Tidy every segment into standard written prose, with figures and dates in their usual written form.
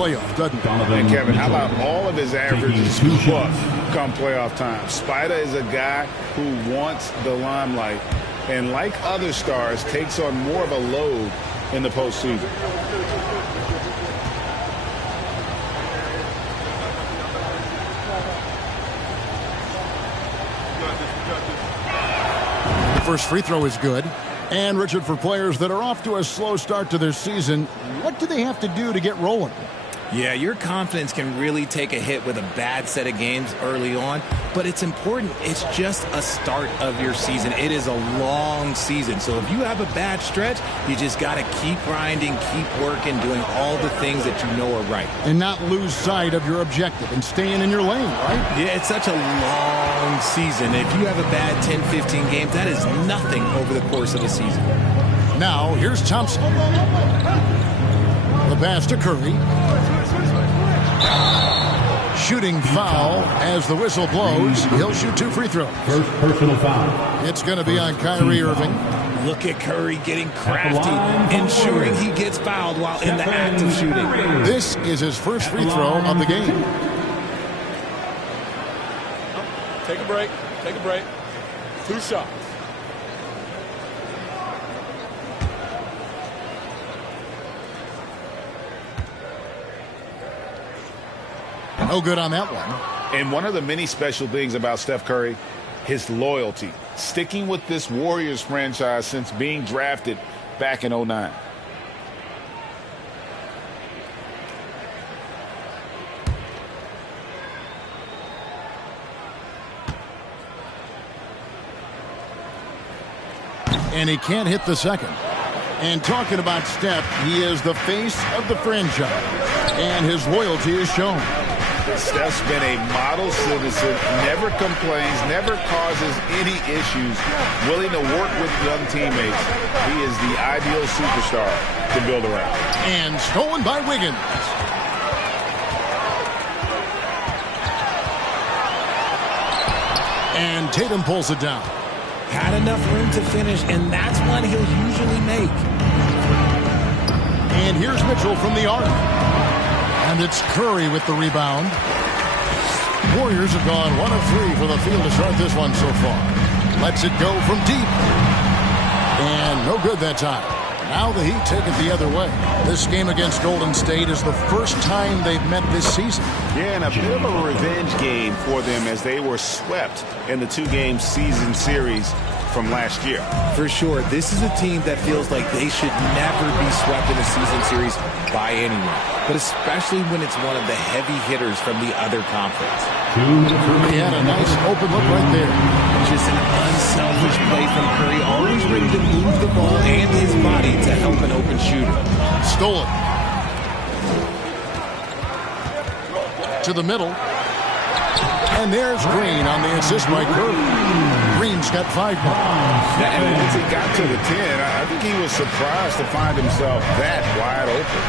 playoff, doesn't it? And Kevin, how about all of his averages come playoff time? Spider is a guy who wants the limelight, and like other stars, takes on more of a load in the postseason. The first free throw is good. And, Richard, for players that are off to a slow start to their season, what do they have to do to get rolling? Yeah, your confidence can really take a hit with a bad set of games early on, but it's important. It's just a start of your season. It is a long season, so if you have a bad stretch, you just got to keep grinding, keep working, doing all the things that you know are right. And not lose sight of your objective and staying in your lane, right? Yeah, it's such a long season. If you have a bad 10, 15 games, that is nothing over the course of a season. Now, here's Thompson. The pass to Curry. Shooting foul as the whistle blows. He'll shoot 2 free throws. First personal foul. It's going to be on Kyrie Irving. Look at Curry getting crafty, ensuring he gets fouled while in the act of shooting. This is his first free throw of the game. Take a break. Take a break. 2 shots. No good on that one. And one of the many special things about Steph Curry, his loyalty. Sticking with this Warriors franchise since being drafted back in '09. And he can't hit the second. And talking about Steph, he is the face of the franchise. And his loyalty is shown. Steph's been a model citizen, never complains, never causes any issues, willing to work with young teammates. He is the ideal superstar to build around. And stolen by Wiggins. And Tatum pulls it down. Had enough room to finish, and that's one he'll usually make. And here's Mitchell from the arc. And it's Curry with the rebound. Warriors have gone 1 of 3 for the field to start this one so far. Lets it go from deep. And no good that time. Now the Heat take it the other way. This game against Golden State is the first time they've met this season. Yeah, and a bit of a revenge game for them as they were swept in the 2-game season series from last year. For sure, this is a team that feels like they should never be swept in a season series by anyone, but especially when it's one of the heavy hitters from the other conference. He had a nice open look right there. Just an unselfish play from Curry, always ready to move the ball and his body to help an open shooter. Stolen. To the middle. And there's Green on the assist by Curry. Green's got 5 points. And once he got to the 10, I think he was surprised to find himself that wide open.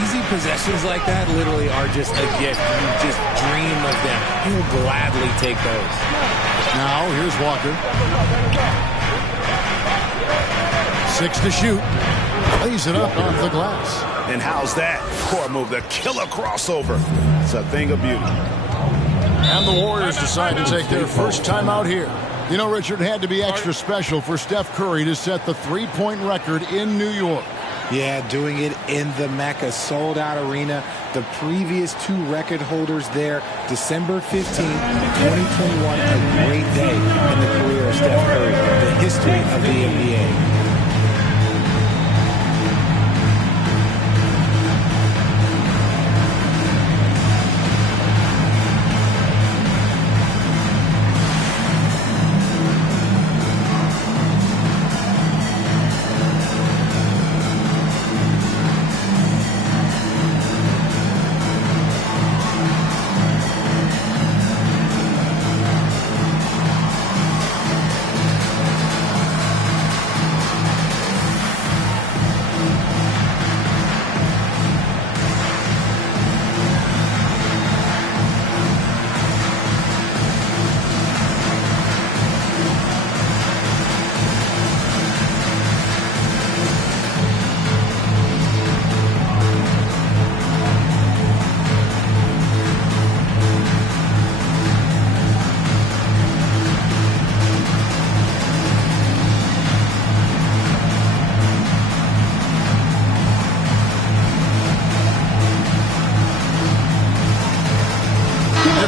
Easy possessions like that literally are just a gift. You just dream of them. He'll gladly take those. Now, here's Walker. 6 to shoot. Lays it up off the glass. And how's that? Core move, the killer crossover. It's a thing of beauty. And the Warriors decide to take their first time out here. You know, Richard, had to be extra special for Steph Curry to set the 3-point record in New York. Yeah, doing it in the Mecca sold-out arena. The previous 2 record holders there, December 15th, 2021, a great day in the career of Steph Curry, the history of the NBA.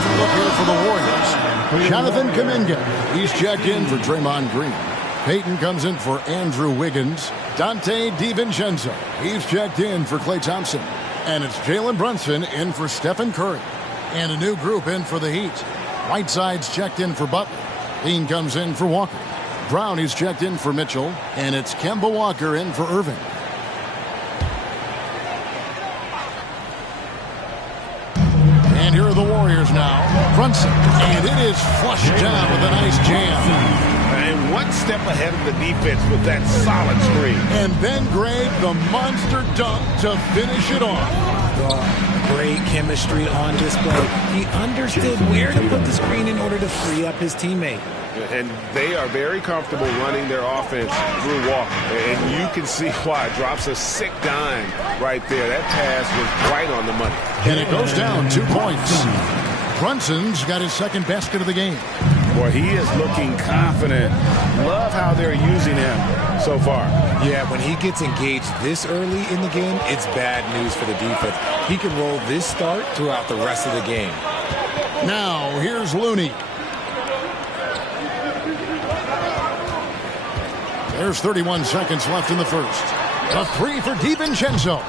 different look here for the Warriors. Jonathan Kuminga, he's checked in for Draymond Green. Peyton comes in for Andrew Wiggins. Dante DiVincenzo, he's checked in for Klay Thompson. And it's Jalen Brunson in for Stephen Curry. And a new group in for the Heat. Whiteside's checked in for Butler. Dean comes in for Walker. Brown is checked in for Mitchell. And it's Kemba Walker in for Irving. And here are the Warriors now. Brunson. And it is flushed down with a nice jam. And one step ahead of the defense with that solid screen. And then Greg, the monster dunk to finish it off. Great chemistry on display. He understood where to put the screen in order to free up his teammate. And they are very comfortable running their offense through Walker. And you can see why. Drops a sick dime right there. That pass was right on the money. And it goes down 2 points. Brunson's got his second basket of the game. Boy, he is looking confident. Love how they're using him so far. Yeah, when he gets engaged this early in the game, it's bad news for the defense. He can roll this start throughout the rest of the game. Now, here's Looney. There's 31 seconds left in the first. A three for DiVincenzo.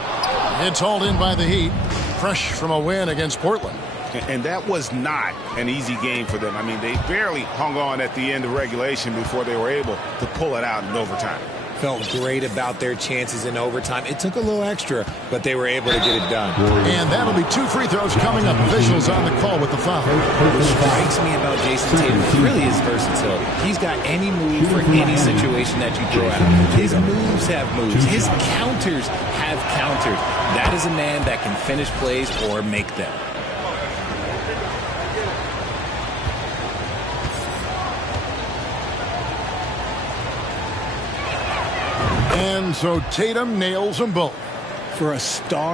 It's hauled in by the Heat. Fresh from a win against Portland. And that was not an easy game for them. I mean, they barely hung on at the end of regulation before they were able to pull it out in overtime. Felt great about their chances in overtime. It took a little extra, but they were able to get it done. And that'll be 2 free throws coming up. Officials on the call with the foul. What strikes me about Jason Tatum is really his versatility. He's got any move for any situation that you throw at him. His moves have moves. His counters have counters. That is a man that can finish plays or make them. And so Tatum nails them both. For a star.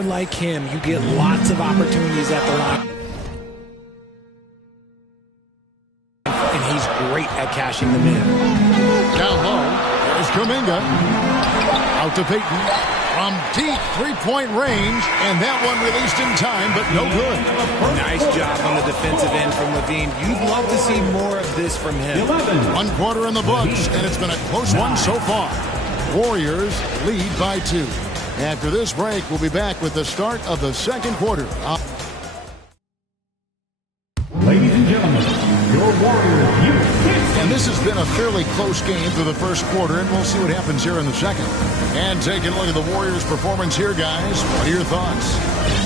Like him, you get lots of opportunities at the line. And he's great at cashing them in. Down low, there's Kuminga. Out to Payton. From deep three-point range, and that one released in time, but no good. Nice job on the defensive end from Levine. You'd love to see more of this from him. 1 quarter in the books, and it's been a close one so far. Warriors lead by 2. After this break, we'll be back with the start of the second quarter. Ladies and gentlemen, your Warriors. And this has been a fairly close game through the first quarter, and we'll see what happens here in the second. And taking a look at the Warriors' performance here, guys. What are your thoughts?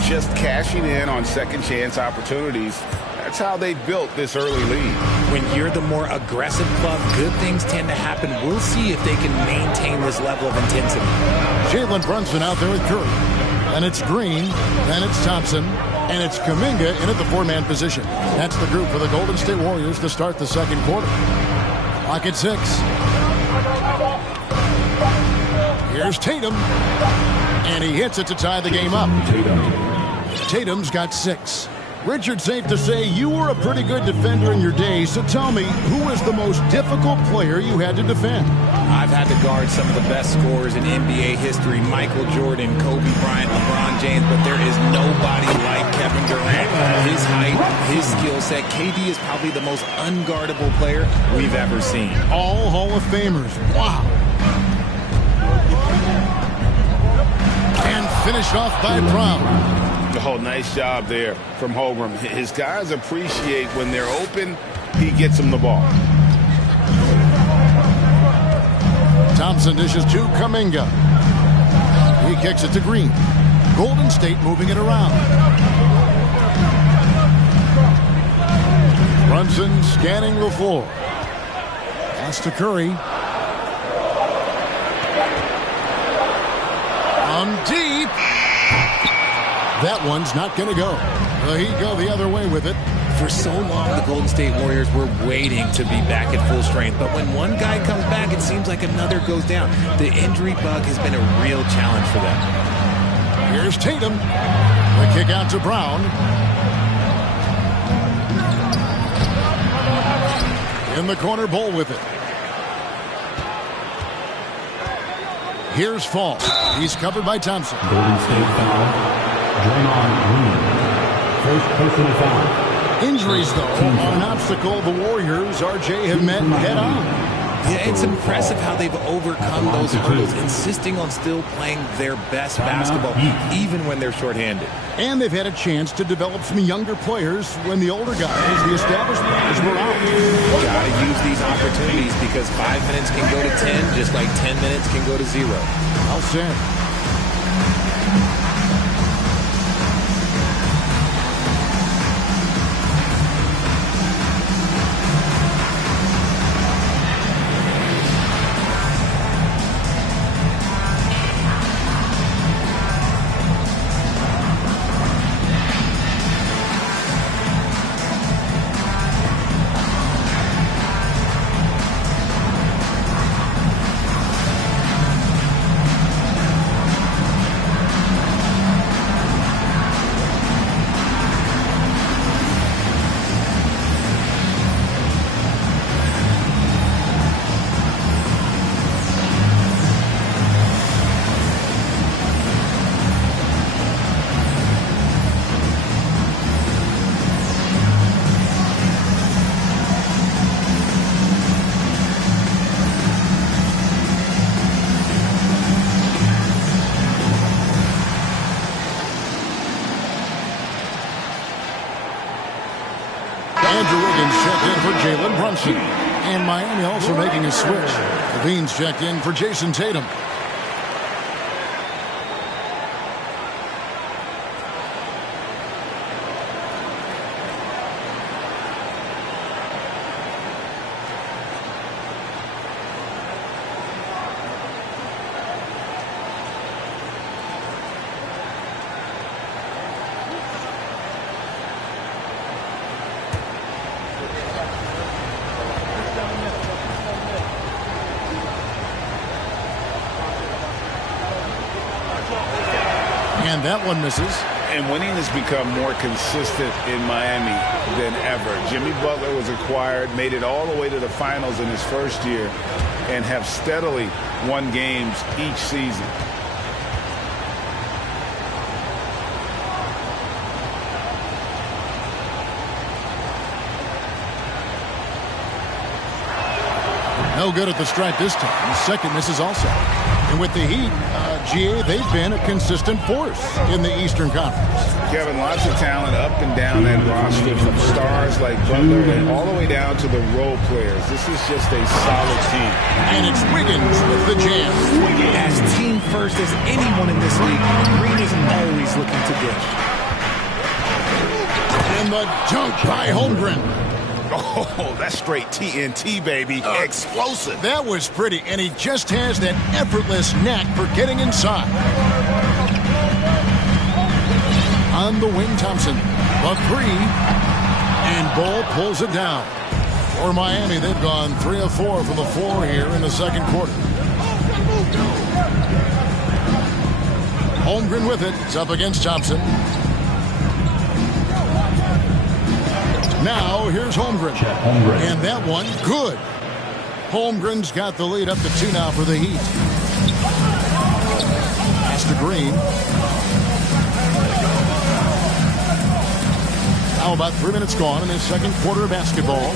Just cashing in on second chance opportunities. That's how they built this early lead. When you're the more aggressive club, good things tend to happen. We'll see if they can maintain this level of intensity. Jalen Brunson out there with Curry. And it's Green. Then it's Thompson. And it's Kuminga in at the 4-man position. That's the group for the Golden State Warriors to start the second quarter. Clock at 6. Here's Tatum. And he hits it to tie the game up. Tatum's got 6. Richard, safe to say you were a pretty good defender in your day, so tell me, who was the most difficult player you had to defend? I've had to guard some of the best scorers in NBA history, Michael Jordan, Kobe Bryant, LeBron James, but there is nobody like Kevin Durant. His height, his skill set, KD is probably the most unguardable player we've ever seen. All Hall of Famers. Wow. And finished off by Brown. Oh, nice job there from Holmgren. His guys appreciate when they're open, he gets them the ball. Thompson dishes to Kuminga. He kicks it to Green. Golden State moving it around. Brunson scanning the floor. Pass to Curry. On deep. That one's not going to go. He'd go the other way with it. For so long, the Golden State Warriors were waiting to be back at full strength. But when one guy comes back, it seems like another goes down. The injury bug has been a real challenge for them. Here's Tatum. The kick out to Brown. In the corner, Bull with it. Here's Fall. He's covered by Thompson. Golden State foul. Draymond Green. First personal foul. Injuries, though, are an obstacle the Warriors, RJ, have met head-on. Yeah, it's impressive how they've overcome those hurdles, insisting on still playing their best basketball, even when they're shorthanded. And they've had a chance to develop some younger players when the older guys, the established players, were out. Gotta use these opportunities because 5 minutes can go to 10, just like 10 minutes can go to 0. Well said. Jalen Brunson. And Miami also making a switch. Levine's checked in for Jason Tatum. that one misses. And winning has become more consistent in Miami than ever. Jimmy Butler was acquired, made it all the way to the finals in his first year, and have steadily won games each season. No good at the stripe this time. Second misses also. And with the Heat, GA, they've been a consistent force in the Eastern Conference. Kevin, lots of talent up and down that roster, from stars like Butler and all the way down to the role players. This is just a solid team. And it's Wiggins with the jam. As team first as anyone in this league, Green is always looking to dish. And the dunk by Holmgren. Oh, that's straight TNT, baby. Explosive. That was pretty, and he just has that effortless knack for getting inside. On the wing, Thompson. The three. And Ball pulls it down. For Miami, they've gone 3 of 4 from the floor here in the second quarter. Holmgren with it. It's up against Thompson. Now, here's Holmgren. And that one, good. Holmgren's got the lead up to 2 now for the Heat. Pass to Green. Now about 3 minutes gone in this second quarter of basketball.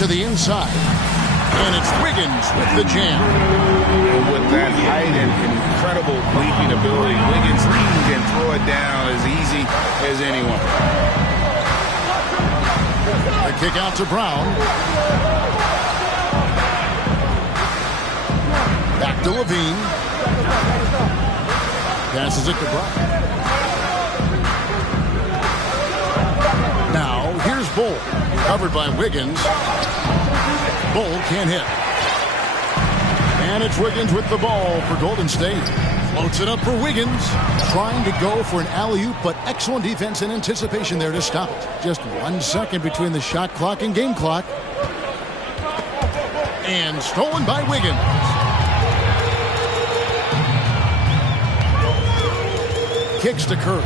To the inside. And it's Wiggins with the jam. And with that height and incredible leaping ability, Wiggins can throw it down as easy as anyone. A kick out to Brown. Back to Levine. Passes it to Brown. Now, here's Bull. Covered by Wiggins. Bull can't hit. And it's Wiggins with the ball for Golden State. Floats it up for Wiggins. Trying to go for an alley-oop, but excellent defense and anticipation there to stop it. Just 1 second between the shot clock and game clock. And stolen by Wiggins. Kicks to Curry.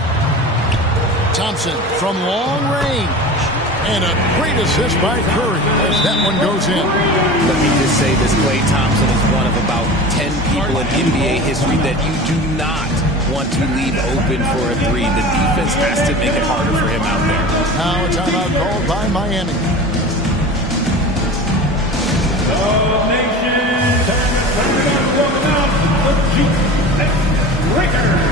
Thompson from long range. And a great assist by Curry as that one goes in. Let me just say this, Klay Thompson is one of about 10 people in NBA history that you do not want to leave open for a three. The defense has to make it harder for him out there. Now a timeout called by Miami. The nation's Lakers.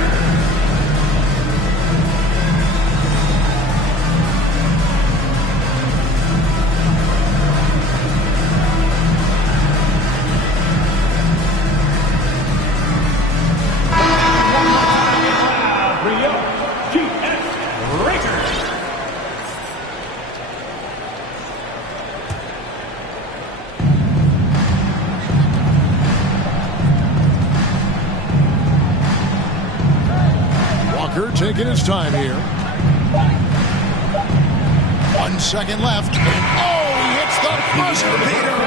Taking his time here. 1 second left. And he hits the buzzer beater.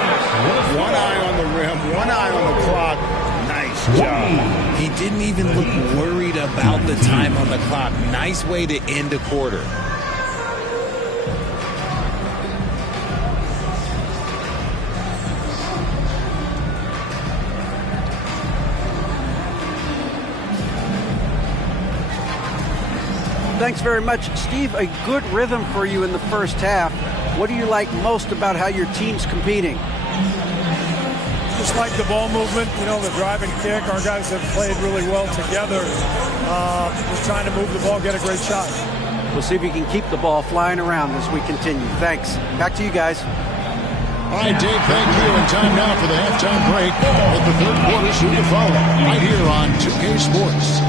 One eye on the rim, one eye on the clock. Nice job. He didn't even look worried about the time on the clock. Nice way to end a quarter. Thanks very much, Steve. A good rhythm for you in the first half. What do you like most about how your team's competing? Just like the ball movement, the drive and kick. Our guys have played really well together. Just trying to move the ball, get a great shot. We'll see if you can keep the ball flying around as we continue. Thanks. Back to you guys. All right, Dave, thank you. And time now for the halftime break. With the third quarter soon to follow. Right here on 2K Sports.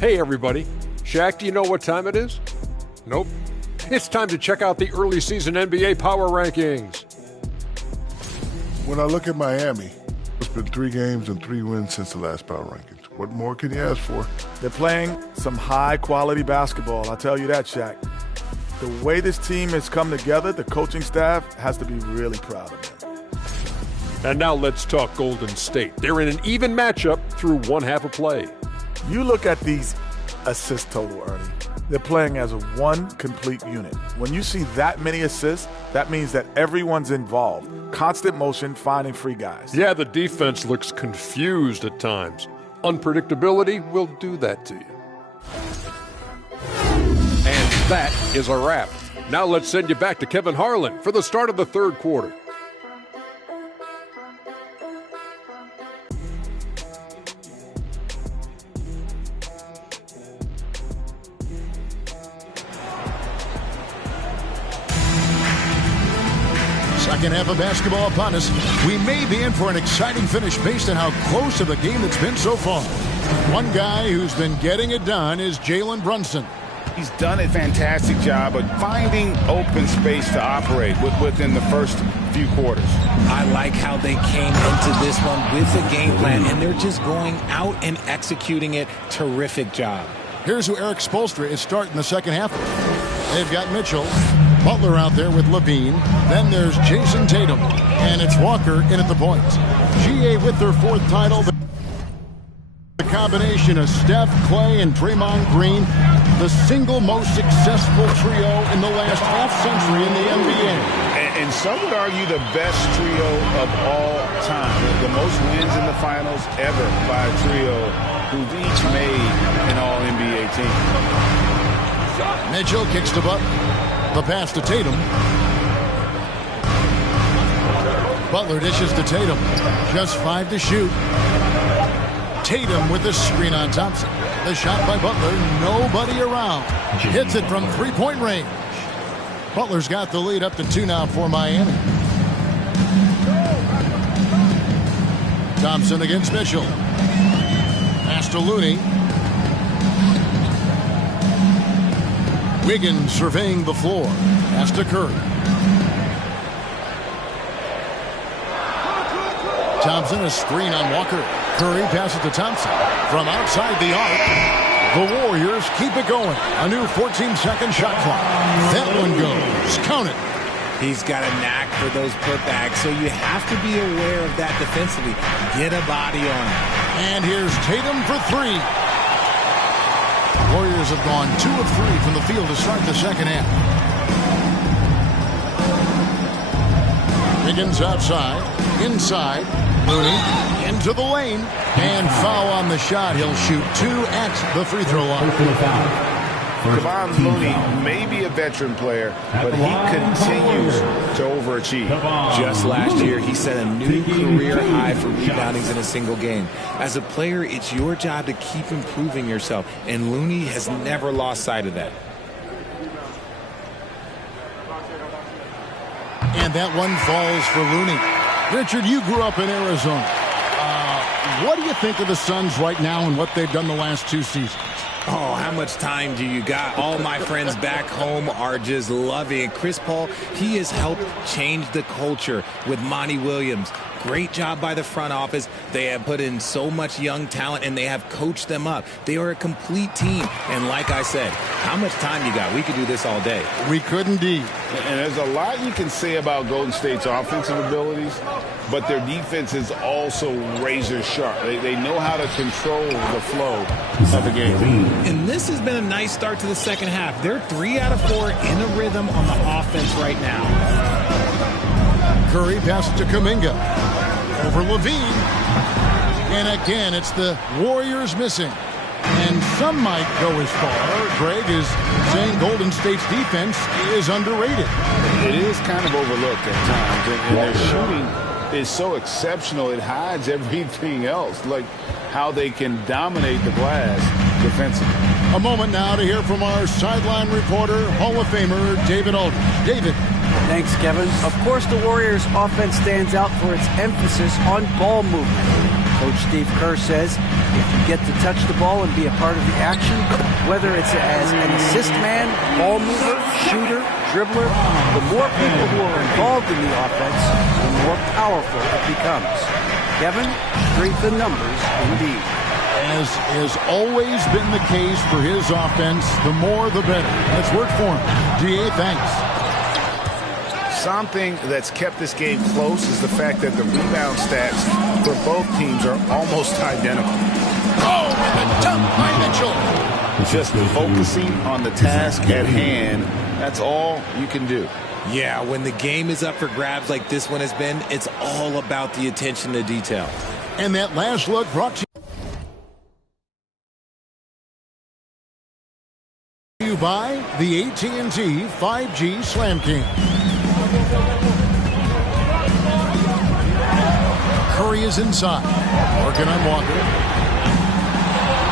Hey everybody, Shaq, do you know what time it is? Nope. It's time to check out the early season NBA Power Rankings. When I look at Miami, it's been 3 games and 3 wins since the last Power Rankings. What more can you ask for? They're playing some high-quality basketball, I'll tell you that, Shaq. The way this team has come together, the coaching staff has to be really proud of them. And now let's talk Golden State. They're in an even matchup through one half of play. You look at these assist total, Ernie. They're playing as one complete unit. When you see that many assists, that means that everyone's involved. Constant motion, finding free guys. Yeah, the defense looks confused at times. Unpredictability will do that to you. And that is a wrap. Now let's send you back to Kevin Harlan for the start of the third quarter. Second half of basketball upon us. We may be in for an exciting finish based on how close to the game it's been so far. One guy who's been getting it done is Jalen Brunson. He's done a fantastic job of finding open space to operate within the first few quarters. I like how they came into this one with a game plan, and they're just going out and executing it. Terrific job. Here's who Eric Spoelstra is starting the second half. They've got Mitchell, Butler out there with Levine. Then there's Jason Tatum, and it's Walker in at the points. GA with their 4th title. The combination of Steph, Clay, and Draymond Green, the single most successful trio in the last half-century in the NBA. And some would argue the best trio of all time. The most wins in the finals ever by a trio who've each made an All-NBA team. Mitchell kicks to Butler. The pass to Tatum. Butler dishes to Tatum. Just 5 to shoot. Tatum with the screen on Thompson. The shot by Butler. Nobody around. Hits it from 3-point range. Butler's got the lead up to 2 now for Miami. Thompson against Mitchell. Pass to Looney. Wiggins surveying the floor. Pass to Curry. Thompson, a screen on Walker. Curry passes to Thompson. From outside the arc, the Warriors keep it going. A new 14-second shot clock. That one goes. Count it. He's got a knack for those putbacks, so you have to be aware of that defensively. Get a body on him. And here's Tatum for 3. Warriors have gone 2 of 3 from the field to start the second half. Wiggins outside, inside, Looney into the lane, and foul on the shot. He'll shoot 2 at the free throw line. Kevon Looney may be a veteran player, but he continues to overachieve. Just last year, he set a new career high for reboundings in a single game. As a player, it's your job to keep improving yourself, and Looney has never lost sight of that. And that one falls for Looney. Richard, you grew up in Arizona. What do you think of the Suns right now and what they've done the last 2 seasons? Oh, how much time do you got? All my friends back home are just loving it. Chris Paul, he has helped change the culture with Monty Williams. Great job by the front office. They have put in so much young talent, and they have coached them up. They are a complete team. And like I said, how much time you got? We could do this all day. We could indeed. And there's a lot you can say about Golden State's offensive abilities, but their defense is also razor sharp. They know how to control the flow of the game. And this has been a nice start to the second half. They're 3 out of 4 in a rhythm on the offense right now. Curry passes to Kuminga. Over Levine. And again, it's the Warriors missing. And some might go as far, Greg, is saying Golden State's defense is underrated. It is kind of overlooked at times. And their shooting is so exceptional, it hides everything else, like how they can dominate the glass defensively. A moment now to hear from our sideline reporter, Hall of Famer David Aldridge. David. Thanks, Kevin. Of course, the Warriors' offense stands out for its emphasis on ball movement. Coach Steve Kerr says if you get to touch the ball and be a part of the action, whether it's as an assist man, ball mover, shooter, dribbler, the more people who are involved in the offense, the more powerful it becomes. Kevin, strength in numbers indeed. As has always been the case for his offense, the more the better. Let's work for him. DA, thanks. Something that's kept this game close is the fact that the rebound stats for both teams are almost identical. Oh, and a dunk by Mitchell. Just focusing on the task at hand, that's all you can do. Yeah, when the game is up for grabs like this one has been, it's all about the attention to detail. And that last look brought to you by the AT&T 5G Slam King. Curry is inside. Working on Walker.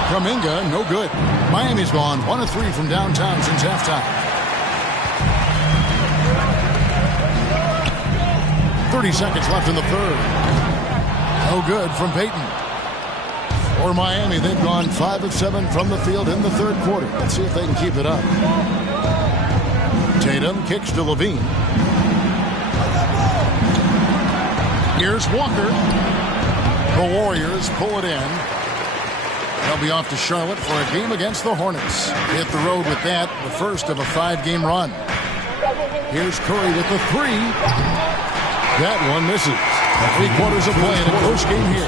Kuminga, no good. Miami's gone 1 of 3 from downtown since halftime. 30 seconds left in the third. No good from Peyton. For Miami, they've gone 5 of 7 from the field in the third quarter. Let's see if they can keep it up. Tatum kicks to Levine. Here's Walker. The Warriors pull it in. They'll be off to Charlotte for a game against the Hornets. Hit the road with that, the first of a 5-game run. Here's Curry with the 3. That one misses. 3 quarters of play in a close game here.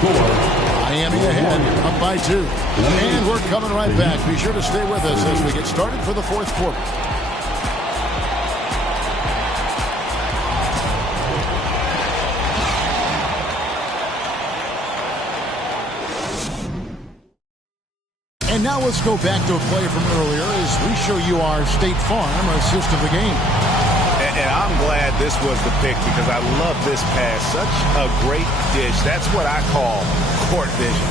Miami ahead, up by 2. And we're coming right back. Be sure to stay with us as we get started for the fourth quarter. And now let's go back to a play from earlier as we show you our State Farm assist of the game. And I'm glad this was the pick because I love this pass. Such a great dish. That's what I call court vision.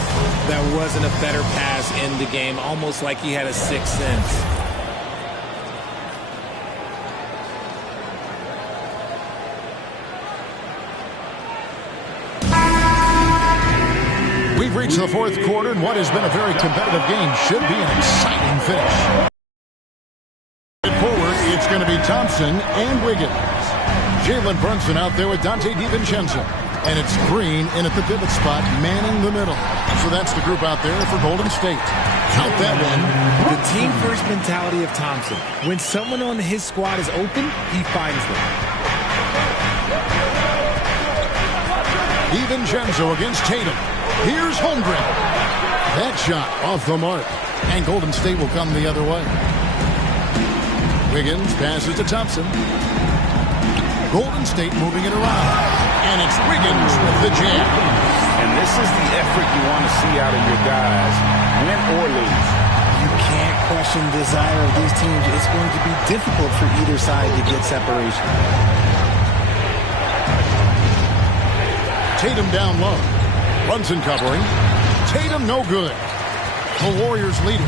There wasn't a better pass in the game, almost like he had a sixth sense. We've reached the fourth quarter, and what has been a very competitive game should be an exciting finish. Forward, it's going to be Thompson and Wiggins. Jalen Brunson out there with Dante DiVincenzo. And it's Green in at the pivot spot, manning the middle. So that's the group out there for Golden State. Count that one. The team-first mentality of Thompson. When someone on his squad is open, he finds them. DiVincenzo against Tatum. Here's Holmgren. That shot off the mark. And Golden State will come the other way. Wiggins passes to Thompson. Golden State moving it around. And it's Wiggins with the jam. And this is the effort you want to see out of your guys, win or lose. You can't question the desire of these teams. It's going to be difficult for either side to get separation. Tatum down low. Brunson covering. Tatum no good. The Warriors leading.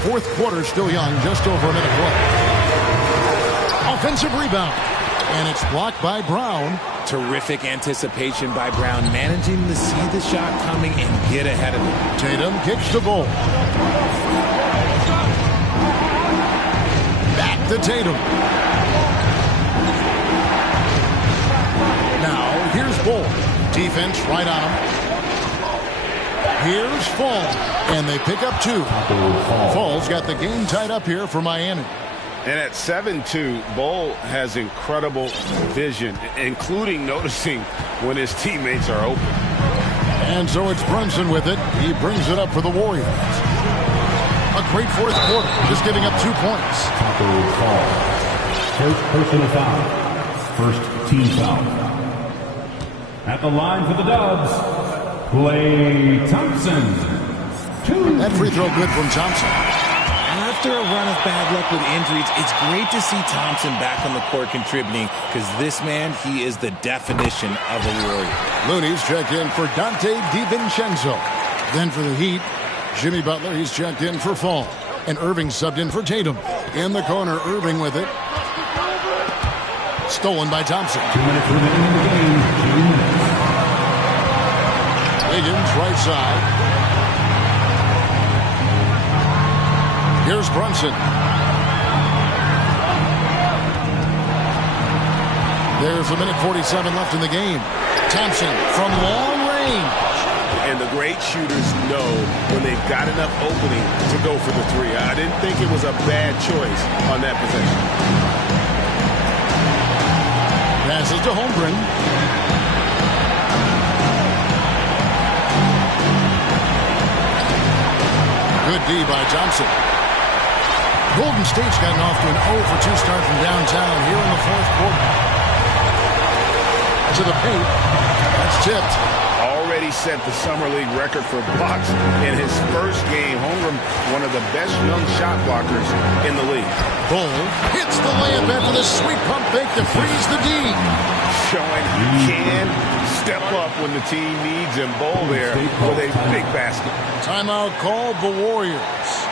Fourth quarter still young, just over a minute play. Offensive rebound. And it's blocked by Brown. Terrific anticipation by Brown, managing to see the shot coming and get ahead of it. Tatum kicks the ball. Back to Tatum. Now, here's Bull. Defense right on him. Here's Fall. And they pick up 2. Fall's got the game tied up here for Miami. And at 7-2, Bull has incredible vision, including noticing when his teammates are open. And so it's Brunson with it. He brings it up for the Warriors. A great fourth quarter, just giving up 2 points. First personal foul. First team foul. At the line for the Dubs, Klay Thompson. 2. That free throw good from Thompson. After a run of bad luck with injuries, it's great to see Thompson back on the court contributing because this man, he is the definition of a Warrior. Looney's checked in for Dante DiVincenzo. Then for the Heat, Jimmy Butler, he's checked in for Fall. And Irving subbed in for Tatum. In the corner, Irving with it. Stolen by Thompson. 2 minutes remaining in the game. 2 minutes. Higgins, right side. Here's Brunson. There's a minute 47 left in the game. Thompson from long range. And the great shooters know when they've got enough opening to go for the three. I didn't think it was a bad choice on that possession. Passes to Holmgren. Good D by Thompson. Golden State's gotten off to an 0-for-2 start from downtown here in the fourth quarter. To the paint. That's tipped. Already set the Summer League record for blocks in his first game. Holmgren, one of the best young shot blockers in the league. Bull hits the layup after the sweet pump fake to freeze the D. Showing he can step up when the team needs him. Bull there with a big basket. Timeout called the Warriors.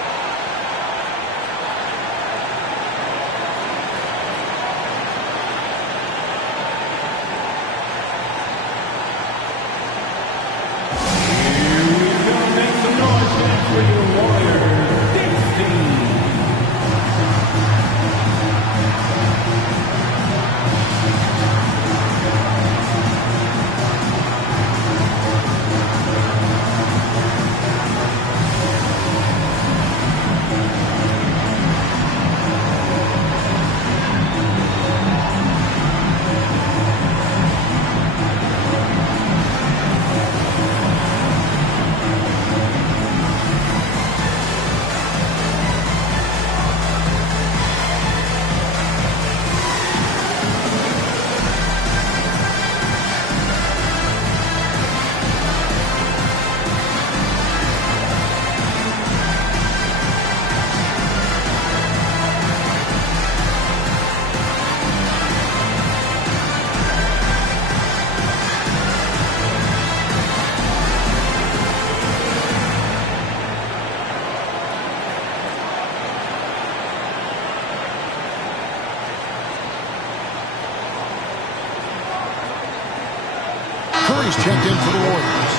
Curry's checked in for the Warriors.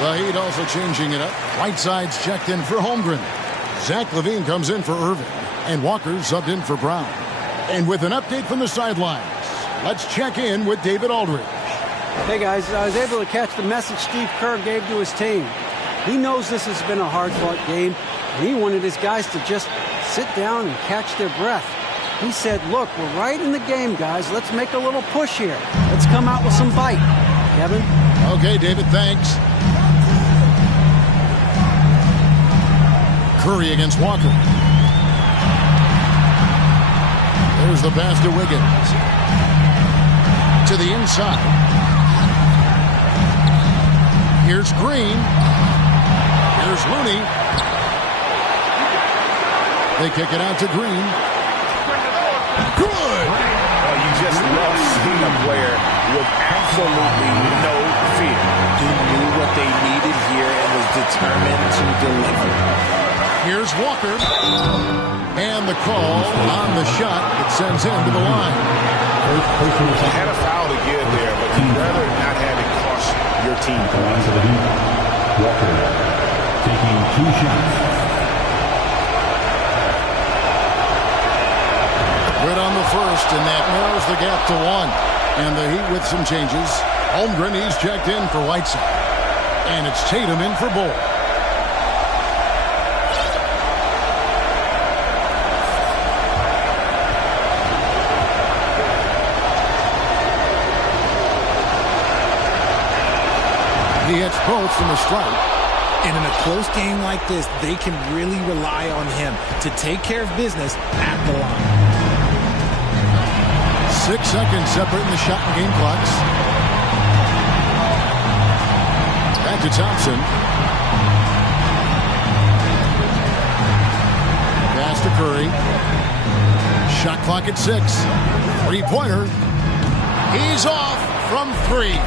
The Heat also changing it up. Whiteside's checked in for Holmgren. Zach LaVine comes in for Irving. And Walker's subbed in for Brown. And with an update from the sidelines, let's check in with David Aldridge. Hey guys, I was able to catch the message Steve Kerr gave to his team. He knows this has been a hard-fought game, and he wanted his guys to just sit down and catch their breath. He said, look, we're right in the game, guys. Let's make a little push here. Let's come out with some bite. Kevin? Okay, David, thanks. Curry against Walker. There's the pass to Wiggins. To the inside. Here's Green. Here's Looney. They kick it out to Green. Good! You just love seeing a player with absolutely no fear. He knew what they needed here and was determined to deliver. Here's Walker. And the call on the shot that sends him to the line. Had a foul to give there, but you'd rather not have it cost your team points. Walker taking 2 shots. Good on the first, and that narrows the gap to 1. And the Heat with some changes. Holmgren, he's checked in for Whiteside. And it's Tatum in for Bull. He hits both from the stripe. And in a close game like this, they can really rely on him to take care of business at the line. 6 seconds separating the shot and game clocks. Back to Thompson. Pass to Curry. Shot clock at 6. 3-pointer. He's off from 3.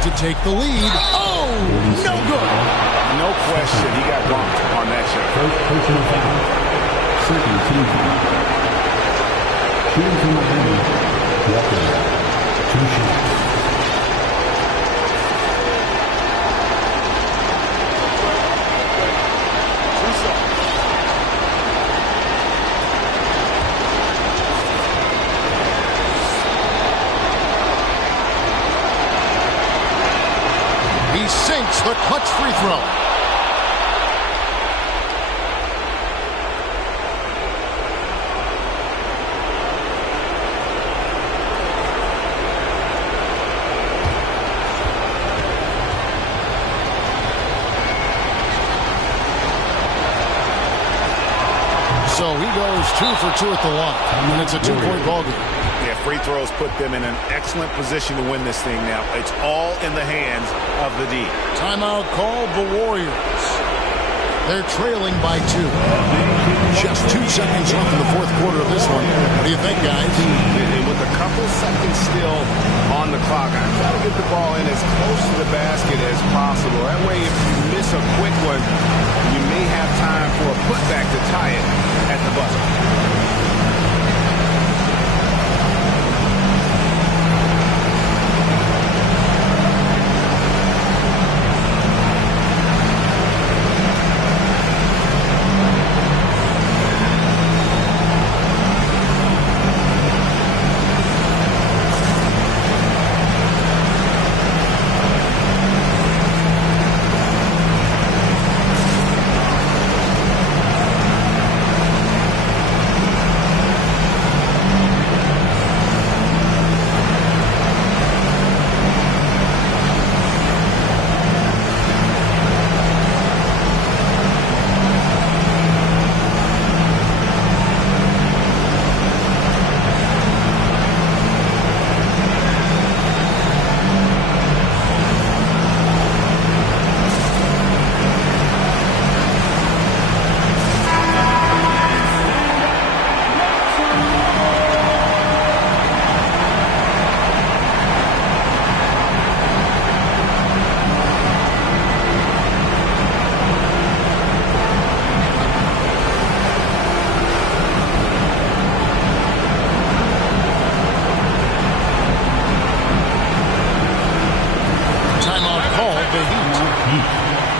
To take the lead. Oh, no good. No question, he got bumped on that shot. First personal foul. Second team foul. shooting from Miami, Walker. 2 shots. He sinks the clutch free throw. So he goes 2 for 2 at the line, and it's a 2-point ball game. Yeah, free throws put them in an excellent position to win this thing now. It's all in the hands of the D. Timeout called the Warriors. They're trailing by 2. Just 2 seconds left in the fourth quarter of this one. What do you think, guys? And with a couple seconds still on the clock, I try to get the ball in as close to the basket as possible. That way, if you miss a quick one, you may have time for a putback to tie it at the buzzer.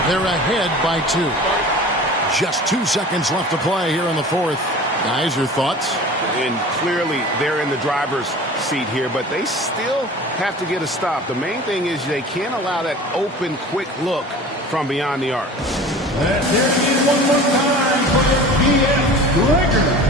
They're ahead by 2. Just 2 seconds left to play here in the fourth. Guys, your thoughts? And clearly they're in the driver's seat here, but they still have to get a stop. The main thing is they can't allow that open, quick look from beyond the arc. There's it one more time for the BS Breaker.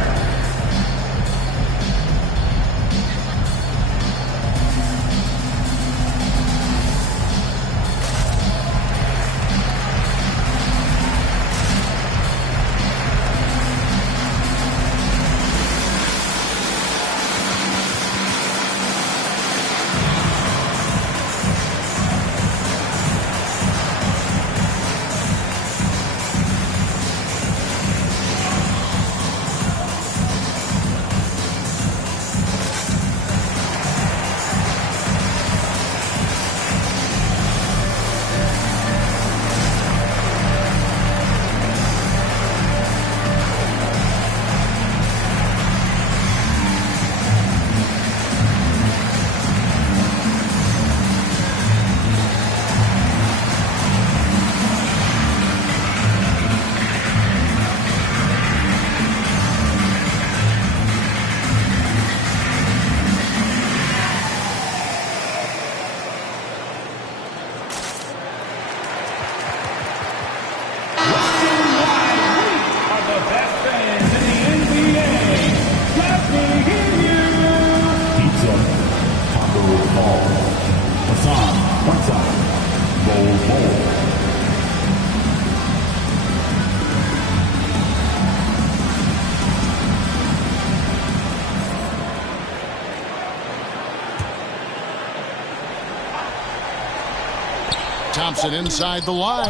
Thompson inside the line.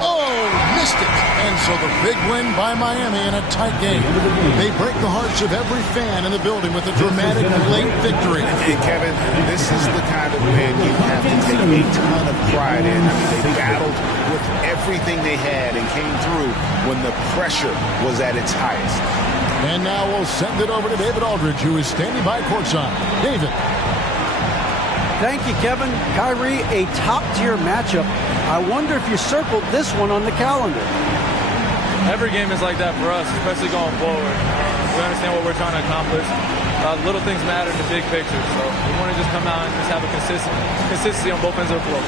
Oh, missed it. And so the big win by Miami in a tight game. They break the hearts of every fan in the building with a dramatic late victory. And Kevin, this is the kind of win you have to take a ton of pride in. I mean, they battled with everything they had and came through when the pressure was at its highest. And now we'll send it over to David Aldridge, who is standing by courtside. David. Thank you, Kevin. Kyrie, a top-tier matchup. I wonder if you circled this one on the calendar. Every game is like that for us, especially going forward. We understand what we're trying to accomplish. Little things matter in the big picture, so we want to just come out and just have a consistency on both ends of the floor.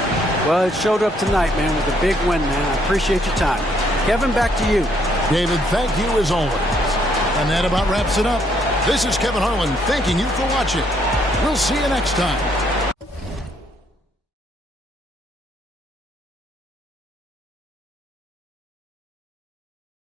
Well, it showed up tonight, man, with a big win, man. I appreciate your time. Kevin, back to you. David, thank you as always. And that about wraps it up. This is Kevin Harlan thanking you for watching. We'll see you next time.